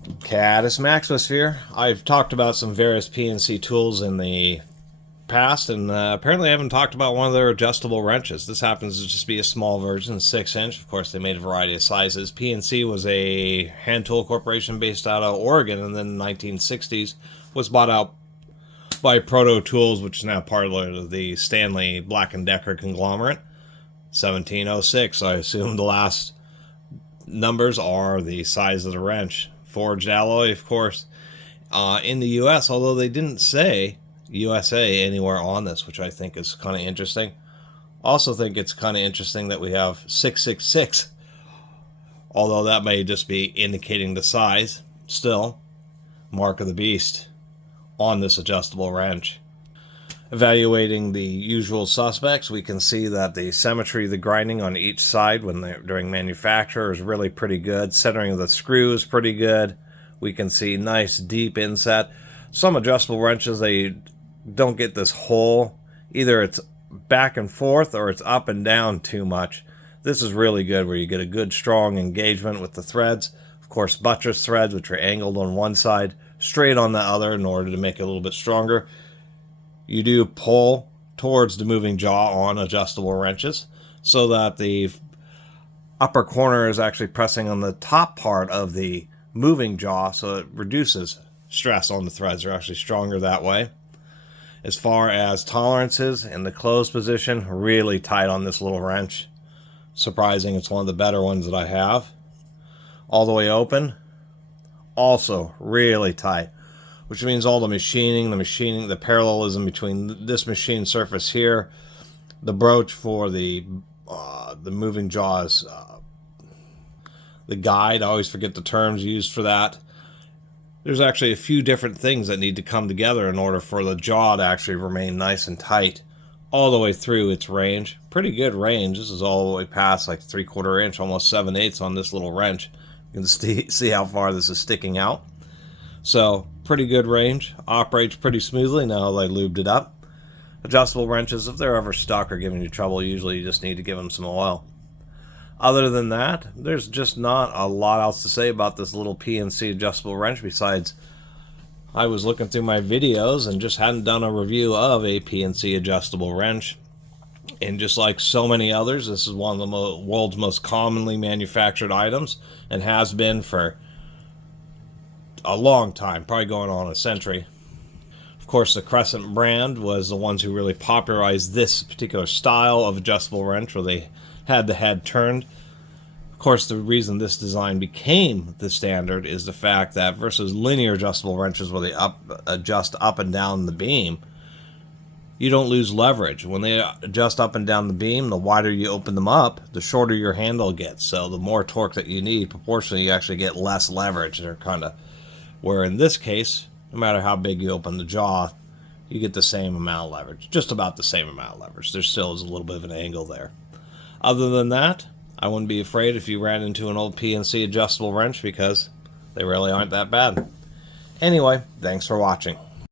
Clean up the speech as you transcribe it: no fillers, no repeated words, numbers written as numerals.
Catus Maximus here. I've talked about some various PNC tools in the past, and apparently I haven't talked about one of their adjustable wrenches. This happens to just be a small version, 6-inch. Of course, they made a variety of sizes. PNC was a hand tool corporation based out of Oregon, and then in the 1960s was bought out by Proto Tools, which is now part of the Stanley Black & Decker conglomerate. 1706, I assume the last numbers are the size of the wrench. Forged alloy, of course, in the U.S., although they didn't say USA anywhere on this, which I think is kind of interesting. Also think it's kind of interesting that we have 666, although that may just be indicating the size. Still, mark of the beast on this adjustable wrench. Evaluating the usual suspects, we can see that the symmetry of the grinding on each side during manufacture is really pretty good. Centering of the screw is pretty good. We can see nice deep inset. Some adjustable wrenches, they don't get this hole. Either it's back and forth or it's up and down too much. This is really good where you get a good strong engagement with the threads. Of course, buttress threads, which are angled on one side, straight on the other in order to make it a little bit stronger. You do pull towards the moving jaw on adjustable wrenches so that the upper corner is actually pressing on the top part of the moving jaw, so it reduces stress on the threads. They're actually stronger that way. As far as tolerances in the closed position, really tight on this little wrench. Surprising, it's one of the better ones that I have. All the way open, also really tight. Which means all the machining, the parallelism between this machine surface here, the broach for the moving jaws, the guide, I always forget the terms used for that. There's actually a few different things that need to come together in order for the jaw to actually remain nice and tight all the way through its range. Pretty good range. This is all the way past like 3/4 inch, almost 7/8 on this little wrench. You can see how far this is sticking out. So, pretty good range. Operates pretty smoothly now that I lubed it up. Adjustable wrenches, if they're ever stuck or giving you trouble, usually you just need to give them some oil. Other than that, there's just not a lot else to say about this little PNC adjustable wrench besides I was looking through my videos and just hadn't done a review of a PNC adjustable wrench. And just like so many others, this is one of the world's most commonly manufactured items and has been for a long time, probably going on a century. Of course, the Crescent brand was the ones who really popularized this particular style of adjustable wrench where they had the head turned. Of course, the reason this design became the standard is the fact that versus linear adjustable wrenches where they adjust up and down the beam, you don't lose leverage. When they adjust up and down the beam, the wider you open them up, the shorter your handle gets. So the more torque that you need, proportionally, you actually get less leverage. They're kind of where in this case, no matter how big you open the jaw, you get the same amount of leverage. Just about the same amount of leverage. There still is a little bit of an angle there. Other than that, I wouldn't be afraid if you ran into an old PNC adjustable wrench because they really aren't that bad. Anyway, thanks for watching.